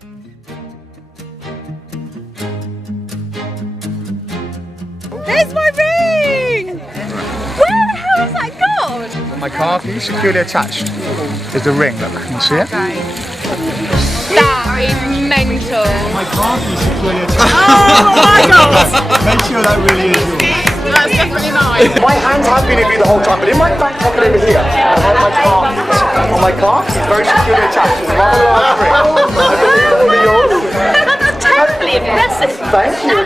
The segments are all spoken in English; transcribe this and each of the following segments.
There's my ring! Where the hell has that gone? My car key securely attached is the ring, look, can you see it? That is mental. My car key securely attached. Oh my god! Make sure that really is yours. That's definitely mine. My hands have been in me the whole time, but in my back pocket over here, I have my car keys. On my car keys, very securely attached. It's rather large ring. I believe it will be yours. That's terribly impressive. Thank you.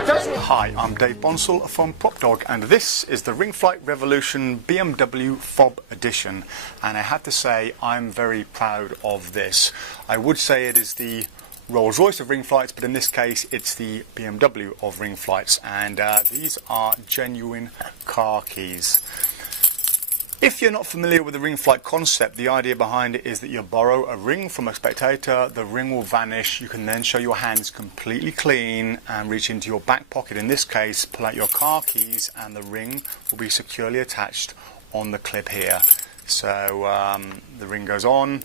Hi, I'm Dave Bonsall from Prop Dog, and this is the Ring Flight Revolution BMW Fob Edition. And I have to say, I'm very proud of this. I would say it is the Rolls-Royce of ring flights, but in this case it's the BMW of ring flights, and these are genuine car keys. If you're not familiar with the ring flight concept, the idea behind it is that you borrow a ring from a spectator, the ring will vanish, you can then show your hands completely clean and reach into your back pocket. In this case, pull out your car keys and the ring will be securely attached on the clip here. So the ring goes on.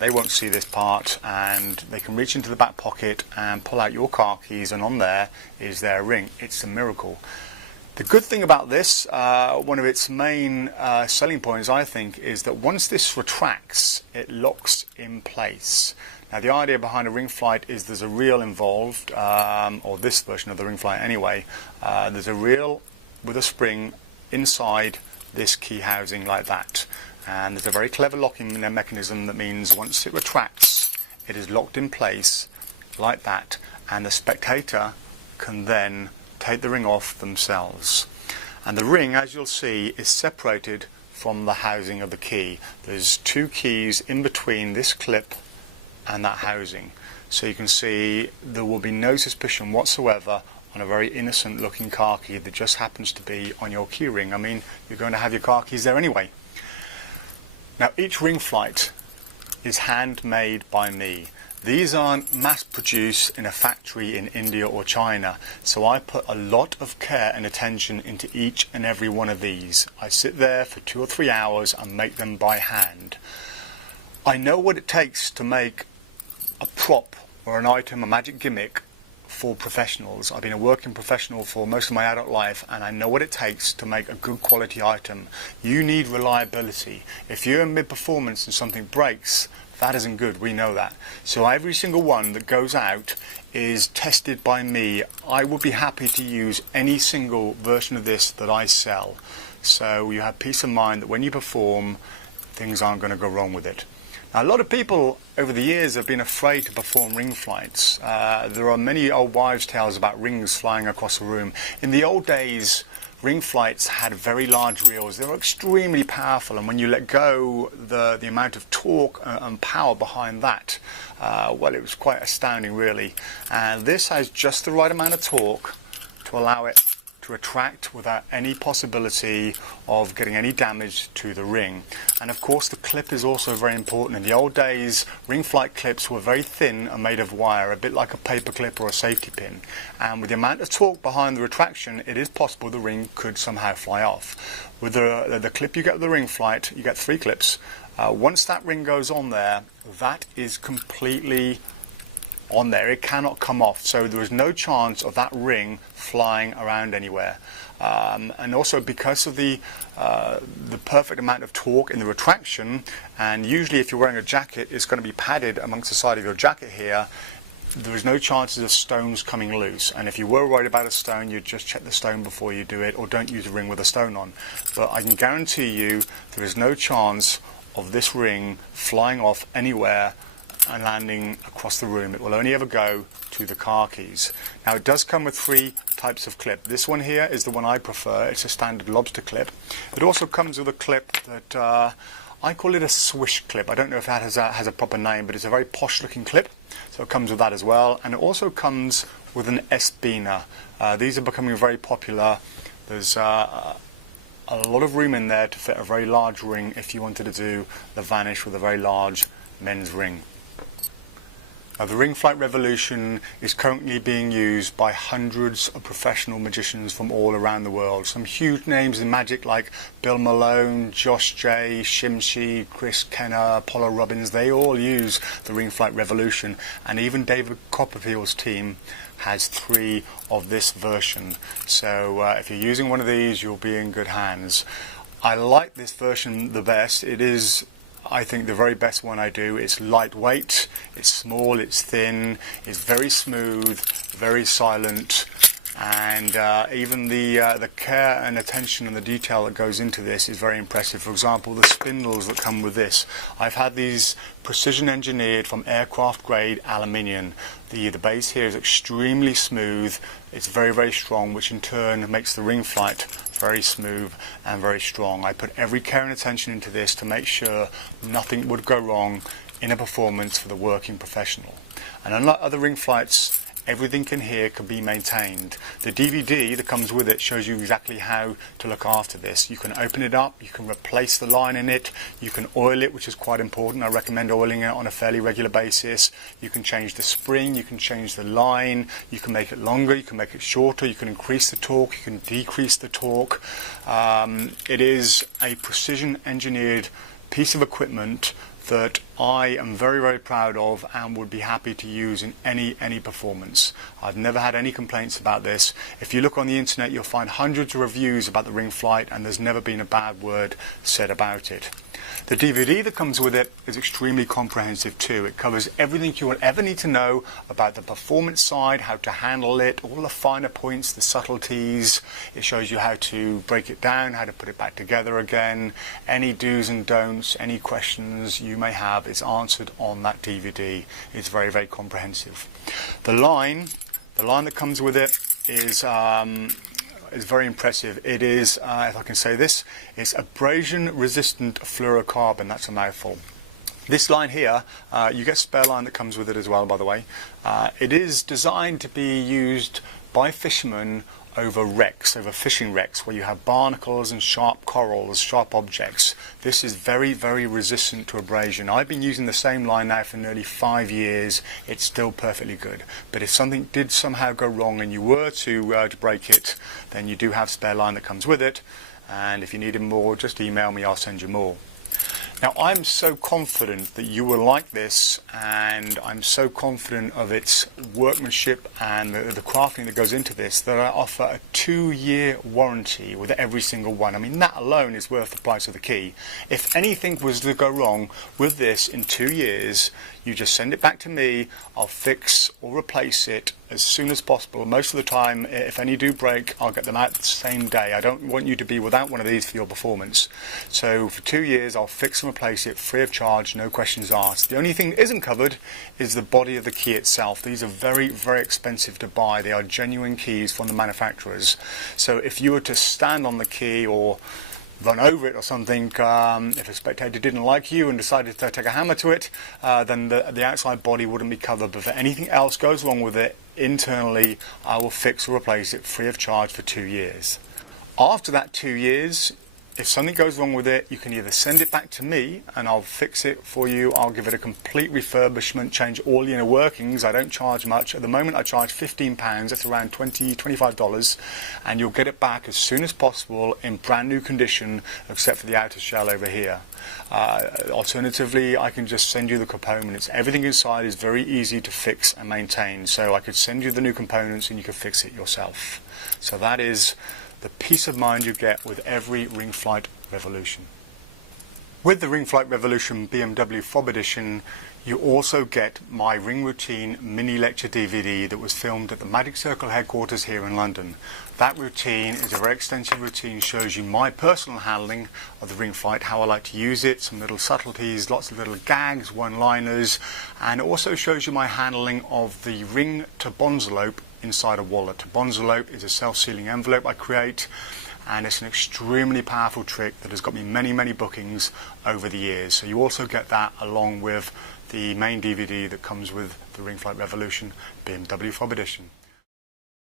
They won't see this part, and they can reach into the back pocket and pull out your car keys, and on there is their ring. It's a miracle. The good thing about this, one of its main selling points, I think, is that once this retracts, it locks in place. Now, the idea behind a ring flight is there's a reel involved, or this version of the ring flight anyway. There's a reel with a spring inside this key housing like that. And there's a very clever locking mechanism that means once it retracts, it is locked in place like that, and the spectator can then take the ring off themselves. And the ring, as you'll see, is separated from the housing of the key. There's two keys in between this clip and that housing. So you can see there will be no suspicion whatsoever on a very innocent looking car key that just happens to be on your key ring. I mean, you're going to have your car keys there anyway. Now, each ring flight is handmade by me. These aren't mass produced in a factory in India or China, so I put a lot of care and attention into each and every one of these. I sit there for 2 or 3 hours and make them by hand. I know what it takes to make a prop or an item, a magic gimmick, for professionals. I've been a working professional for most of my adult life, and I know what it takes to make a good quality item. You need reliability. If you're in mid-performance and something breaks, that isn't good, we know that. So every single one that goes out is tested by me. I would be happy to use any single version of this that I sell. So you have peace of mind that when you perform, things aren't going to go wrong with it. Now, a lot of people over the years have been afraid to perform ring flights. There are many old wives' tales about rings flying across the room. In the old days, ring flights had very large reels. They were extremely powerful, and when you let go, the amount of torque and power behind that, well, it was quite astounding, really. And this has just the right amount of torque to allow it to retract without any possibility of getting any damage to the ring. And of course, the clip is also very important. In the old days, ring flight clips were very thin and made of wire, a bit like a paper clip or a safety pin. And with the amount of torque behind the retraction, it is possible the ring could somehow fly off. With the clip you get with the ring flight, you get 3 clips. Once that ring goes on there, that is completely on there. It cannot come off, so there is no chance of that ring flying around anywhere. And also because of the perfect amount of torque in the retraction, and usually if you're wearing a jacket, it's going to be padded amongst the side of your jacket here, there is no chances of stones coming loose. And if you were worried about a stone, you'd just check the stone before you do it, or don't use a ring with a stone on. But I can guarantee you there is no chance of this ring flying off anywhere and landing across the room. It will only ever go to the car keys. Now, it does come with 3 types of clip. This one here is the one I prefer. It's a standard lobster clip. It also comes with a clip that I call it a swish clip. I don't know if that has a proper name, but it's a very posh looking clip, so it comes with that as well. And it also comes with an S-biner. These are becoming very popular. There's a lot of room in there to fit a very large ring if you wanted to do the vanish with a very large men's ring. Now, the Ring Flight Revolution is currently being used by hundreds of professional magicians from all around the world. Some huge names in magic like Bill Malone, Josh J, Shimshi, Chris Kenner, Paula Robbins, they all use the Ring Flight Revolution, and even David Copperfield's team has 3 of this version. So if you're using one of these, you'll be in good hands. I like this version the best. It is, I think, the very best one I do. It's lightweight, it's small, it's thin, it's very smooth, very silent, and even the care and attention and the detail that goes into this is very impressive. For example, the spindles that come with this. I've had these precision engineered from aircraft grade aluminium. The base here is extremely smooth, it's very, very strong, which in turn makes the ring flight very smooth and very strong. I put every care and attention into this to make sure nothing would go wrong in a performance for the working professional. And unlike other ring flights, everything in here can be maintained. The DVD that comes with it shows you exactly how to look after this. You can open it up, you can replace the line in it, you can oil it, which is quite important. I recommend oiling it on a fairly regular basis. You can change the spring, you can change the line, you can make it longer, you can make it shorter, you can increase the torque, you can decrease the torque. It is a precision engineered piece of equipment that I am very, very proud of and would be happy to use in any performance. I've never had any complaints about this. If you look on the internet, you'll find hundreds of reviews about the Ring Flight, and there's never been a bad word said about it. The DVD that comes with it is extremely comprehensive too. It covers everything you will ever need to know about the performance side, how to handle it, all the finer points, the subtleties. It shows you how to break it down, how to put it back together again. Any do's and don'ts, any questions you may have is answered on that DVD. It's very, very comprehensive. The line that comes with it is very impressive. It is, if I can say this, it's abrasion resistant fluorocarbon. That's a mouthful. This line here, you get spare line that comes with it as well, by the way. It is designed to be used by fishermen over wrecks, over fishing wrecks, where you have barnacles and sharp corals, sharp objects. This is very, very resistant to abrasion. I've been using the same line now for nearly 5 years. It's still perfectly good. But if something did somehow go wrong and you were to break it, then you do have spare line that comes with it. And if you needed more, just email me, I'll send you more. Now, I'm so confident that you will like this, and I'm so confident of its workmanship and the crafting that goes into this, that I offer a 2-year warranty with every single one. I mean, that alone is worth the price of the key. If anything was to go wrong with this in 2 years, you just send it back to me. I'll fix or replace it as soon as possible. Most of the time, if any do break, I'll get them out the same day. I don't want you to be without one of these for your performance. So for 2 years, I'll fix and replace it free of charge, no questions asked. The only thing that isn't covered is the body of the key itself. These are very, very expensive to buy. They are genuine keys from the manufacturers. So if you were to stand on the key or run over it or something, if a spectator didn't like you and decided to take a hammer to it, then the outside body wouldn't be covered. But if anything else goes wrong with it internally, I will fix or replace it free of charge for 2 years. After that 2 years, if something goes wrong with it, you can either send it back to me and I'll fix it for you. I'll give it a complete refurbishment, change all the inner workings. I don't charge much. At the moment I charge £15, that's around $20, $25, and you'll get it back as soon as possible in brand new condition, except for the outer shell over here. Alternatively, I can just send you the components. Everything inside is very easy to fix and maintain, so I could send you the new components and you could fix it yourself. So that is the peace of mind you get with every Ring Flight Revolution. With the Ring Flight Revolution BMW Fob Edition, you also get my Ring Routine mini lecture DVD that was filmed at the Magic Circle headquarters here in London. That routine is a very extensive routine, shows you my personal handling of the Ring Flight, how I like to use it, some little subtleties, lots of little gags, one-liners, and it also shows you my handling of the ring to Bonsall inside a wallet. A Bonsall is a self-sealing envelope I create, and it's an extremely powerful trick that has got me many, many bookings over the years. So you also get that along with the main DVD that comes with the Ring Flight Revolution BMW Fob Edition.